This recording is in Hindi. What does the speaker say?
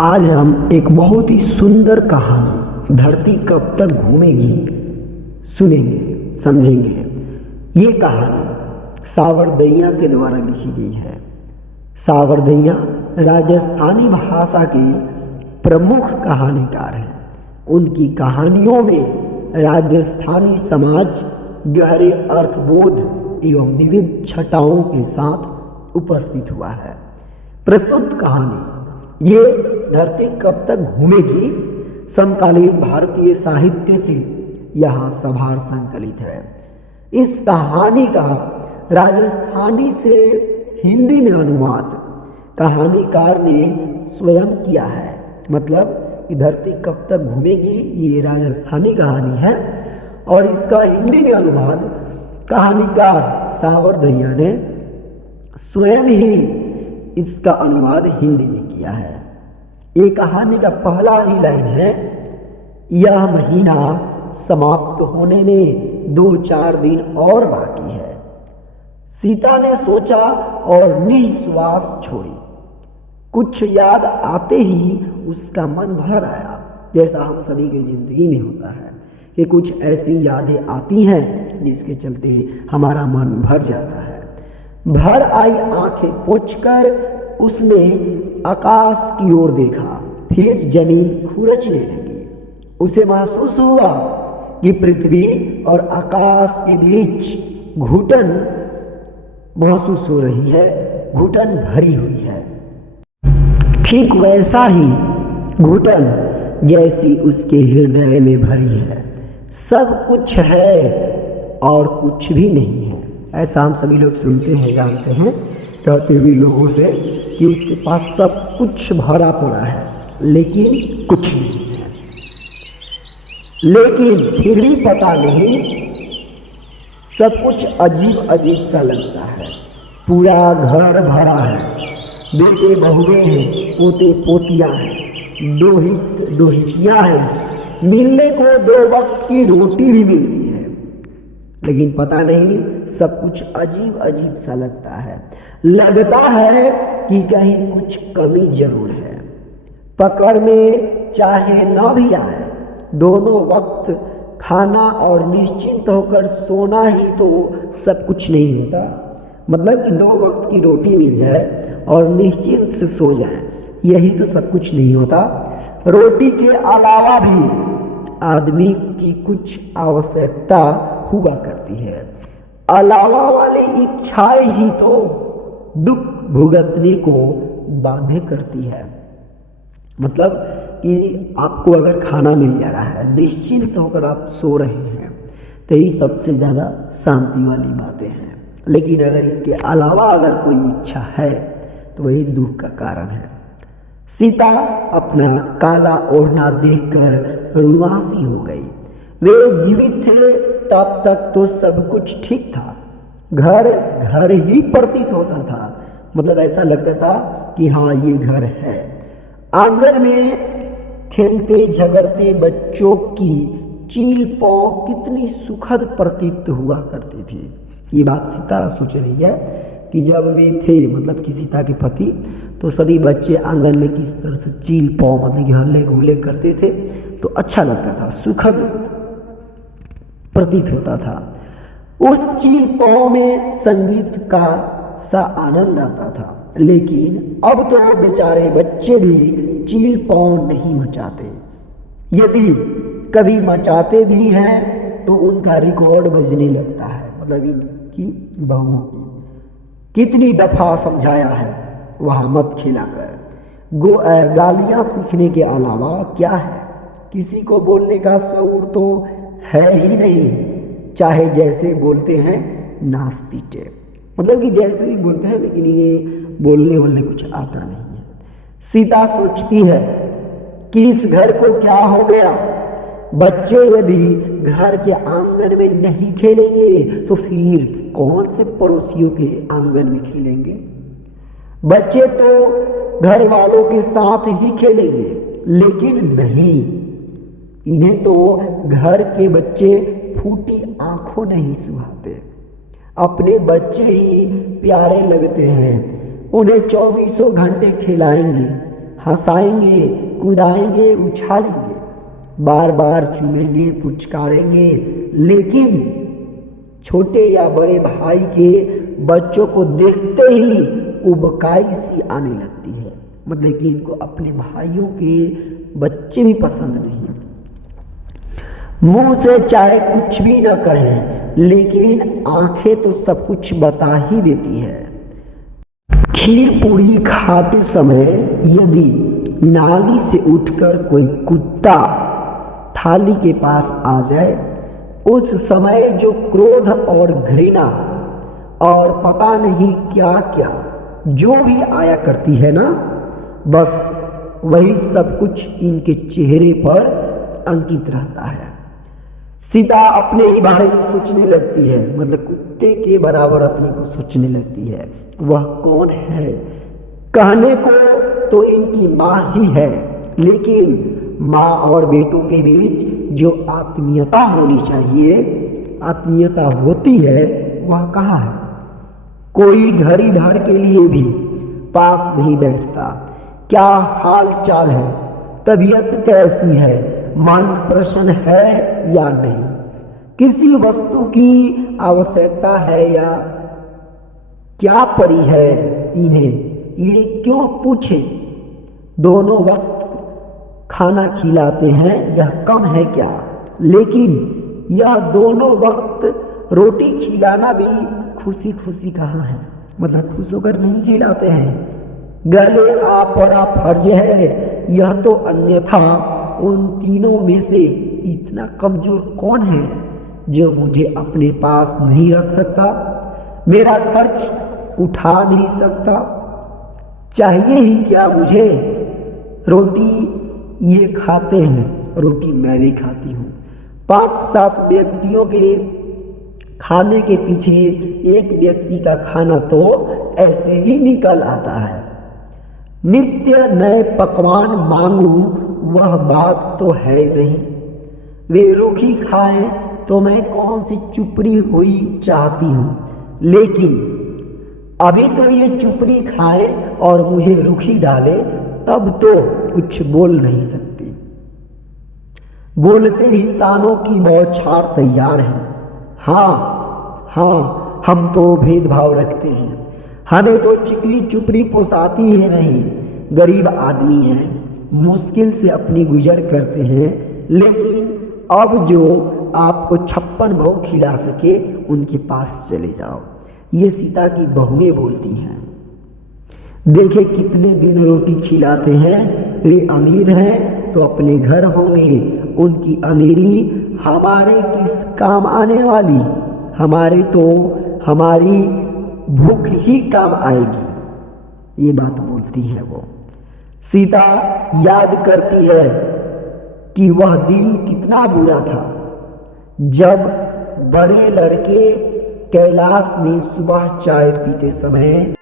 आज हम एक बहुत ही सुंदर कहानी धरती कब तक घूमेगी सुनेंगे, समझेंगे। ये कहानी सावरदैया के द्वारा लिखी गई है। सावरदैया राजस्थानी भाषा के प्रमुख कहानीकार हैं। उनकी कहानियों में राजस्थानी समाज गहरे अर्थबोध एवं विविध छटाओं के साथ उपस्थित हुआ है। प्रस्तुत कहानी ये धरती कब तक घूमेगी समकालीन भारतीय साहित्य से यहाँ सभार संकलित है। इस कहानी का राजस्थानी से हिंदी में अनुवाद कहानीकार ने स्वयं किया है। मतलब कि धरती कब तक घूमेगी ये राजस्थानी कहानी है और इसका हिंदी में अनुवाद कहानीकार सावरदैया ने स्वयं ही इसका अनुवाद हिंदी में किया है। ये कहानी का पहला ही लाइन है, यह महीना समाप्त होने में 2-4 दिन और बाकी है। सीता ने सोचा और निश्वास छोड़ी। कुछ याद आते ही उसका मन भर आया, जैसा हम सभी की जिंदगी में होता है कि कुछ ऐसी यादें आती हैं जिसके चलते हमारा मन भर जाता है। भर आई आंखें पोंछकर उसने आकाश की ओर देखा, फिर जमीन खुरचने लगी। उसे महसूस हुआ कि पृथ्वी और आकाश के बीच घुटन महसूस हो रही है, घुटन भरी हुई है। ठीक वैसा ही घुटन जैसी उसके हृदय में भरी है। सब कुछ है और कुछ भी नहीं है। ऐसा हम सभी लोग सुनते हैं, जानते हैं, कहते हुए लोगों से कि उसके पास सब कुछ भरा पड़ा है लेकिन कुछ नहीं है। लेकिन फिर भी पता नहीं सब कुछ अजीब अजीब सा लगता है। पूरा घर भरा है, बेटे बहुएं हैं, पोते पोतियां हैं, दोहित दोहितियां हैं, मिलने को 2 वक्त की रोटी भी मिलती है, लेकिन पता नहीं सब कुछ अजीब अजीब सा लगता है। लगता है कि कहीं कुछ कमी जरूर है। पकड़ में चाहे न भी आए, दोनों वक्त खाना और निश्चिंत होकर सोना ही तो सब कुछ नहीं होता। मतलब कि 2 वक्त की रोटी मिल जाए और निश्चिंत से सो जाए, यही तो सब कुछ नहीं होता। रोटी के अलावा भी आदमी की कुछ आवश्यकता हुआ करती है। अलावा वाली इच्छाएं ही तो दुख भुगतने को बाध्य करती है। मतलब कि आपको अगर खाना मिल जा रहा है, निश्चिंत होकर आप सो रहे हैं, तो ये सबसे ज़्यादा शांति वाली बातें हैं। लेकिन अगर इसके अलावा अगर कोई इच्छा है तो वही दुख का कारण है। सीता अपना काला ओढ़ना देखकर रुआसी हो गई। वे जीवित थे तब तक तो सब कुछ ठीक था। घर घर ही प्रतीत होता था। मतलब ऐसा लगता था कि हाँ ये घर है। आंगन में खेलते झगड़ते बच्चों की चील पौ कितनी सुखद प्रतीत हुआ करती थी। ये बात सीता सोच रही है कि जब वे थे, मतलब कि सीता के पति, तो सभी बच्चे आंगन में किस तरह से चील पौ मतलब कि हल्ले घुले करते थे, तो अच्छा लगता था, सुखद प्रतीत होता था। उस चील पौ में संगीत का सा आनंद आता था। लेकिन अब तो बेचारे बच्चे भी चील पौ नहीं मचाते। यदि कभी मचाते भी हैं तो उनका रिकॉर्ड बजने लगता है। मतलब इनकी बहुओं की कितनी दफा समझाया है वह मत खिलाकर। गालियां सीखने के अलावा क्या है, किसी को बोलने का शऊर तो है ही नहीं। चाहे जैसे बोलते हैं नास पीटे, मतलब कि जैसे भी बोलते हैं, लेकिन ये बोलने कुछ आता नहीं है। सीता सोचती है कि इस घर को क्या हो गया। बच्चे यदि घर के आंगन में नहीं खेलेंगे तो फिर कौन से पड़ोसियों के आंगन में खेलेंगे। बच्चे तो घर वालों के साथ ही खेलेंगे, लेकिन नहीं, इन्हें तो घर के बच्चे फूटी आंखों नहीं सुहाते। अपने बच्चे ही प्यारे लगते हैं, उन्हें 24 घंटे खिलाएंगे, हंसाएंगे, कुदाएंगे, उछालेंगे, बार बार चूमेंगे, पुचकारेंगे, लेकिन छोटे या बड़े भाई के बच्चों को देखते ही उबकाई सी आने लगती है। मतलब कि इनको अपने भाइयों के बच्चे भी पसंद नहीं। मुंह से चाहे कुछ भी न कहें, लेकिन आंखें तो सब कुछ बता ही देती है। खीर पूरी खाते समय यदि नाली से उठकर कोई कुत्ता थाली के पास आ जाए, उस समय जो क्रोध और घृणा और पता नहीं क्या क्या जो भी आया करती है ना, बस वही सब कुछ इनके चेहरे पर अंकित रहता है। सीता अपने ही बारे में सोचने लगती है, मतलब कुत्ते के बराबर अपने को सोचने लगती है। वह कौन है? कहने को तो इनकी माँ ही है, लेकिन माँ और बेटों के बीच जो आत्मीयता होनी चाहिए, आत्मीयता होती है, वह कहाँ है? कोई घड़ी भर के लिए भी पास नहीं बैठता। क्या हाल चाल है, तबीयत कैसी है, मन प्रसन्न है या नहीं, किसी वस्तु की आवश्यकता है या क्या पड़ी है इन्हें, ये क्यों पूछे? दोनों वक्त खाना खिलाते हैं, यह कम है क्या? लेकिन यह दोनों वक्त रोटी खिलाना भी खुशी खुशी कहाँ है? मतलब खुश होकर नहीं खिलाते हैं। गले आ पड़ा फर्ज है, यह तो अन्यथा उन तीनों में से इतना कमजोर कौन है जो मुझे अपने पास नहीं रख सकता, मेरा खर्च उठा नहीं सकता? चाहिए ही क्या मुझे? रोटी ये खाते हैं, रोटी मैं भी खाती हूँ। 5-7 व्यक्तियों के खाने के पीछे एक व्यक्ति का खाना तो ऐसे ही निकल आता है। नित्य नए पकवान मांगूं, वह बात तो है नहीं। वे रूखी खाएं तो मैं कौन सी चुपड़ी हुई चाहती हूँ, लेकिन अभी तो ये चुपड़ी खाए और मुझे रूखी डाले, तब तो कुछ बोल नहीं सकती। बोलते ही तानों की बौछार तैयार है। हाँ, हम तो भेदभाव रखते हैं, हमें तो चिकनी चुपड़ी पोसाती ही नहीं। गरीब आदमी हैं, मुश्किल से अपनी गुजर करते हैं, लेकिन अब जो आपको 56 भोग खिला सके उनके पास चले जाओ। ये सीता की बहुएं बोलती हैं। देखे कितने दिन रोटी खिलाते हैं, वे अमीर हैं तो अपने घर होंगे, उनकी अमीरी हमारे किस काम आने वाली? हमारे तो हमारी भूख ही काम आएगी। ये बात बोलती है वो। सीता याद करती है कि वह दिन कितना बुरा था जब बड़े लड़के कैलाश ने सुबह चाय पीते समय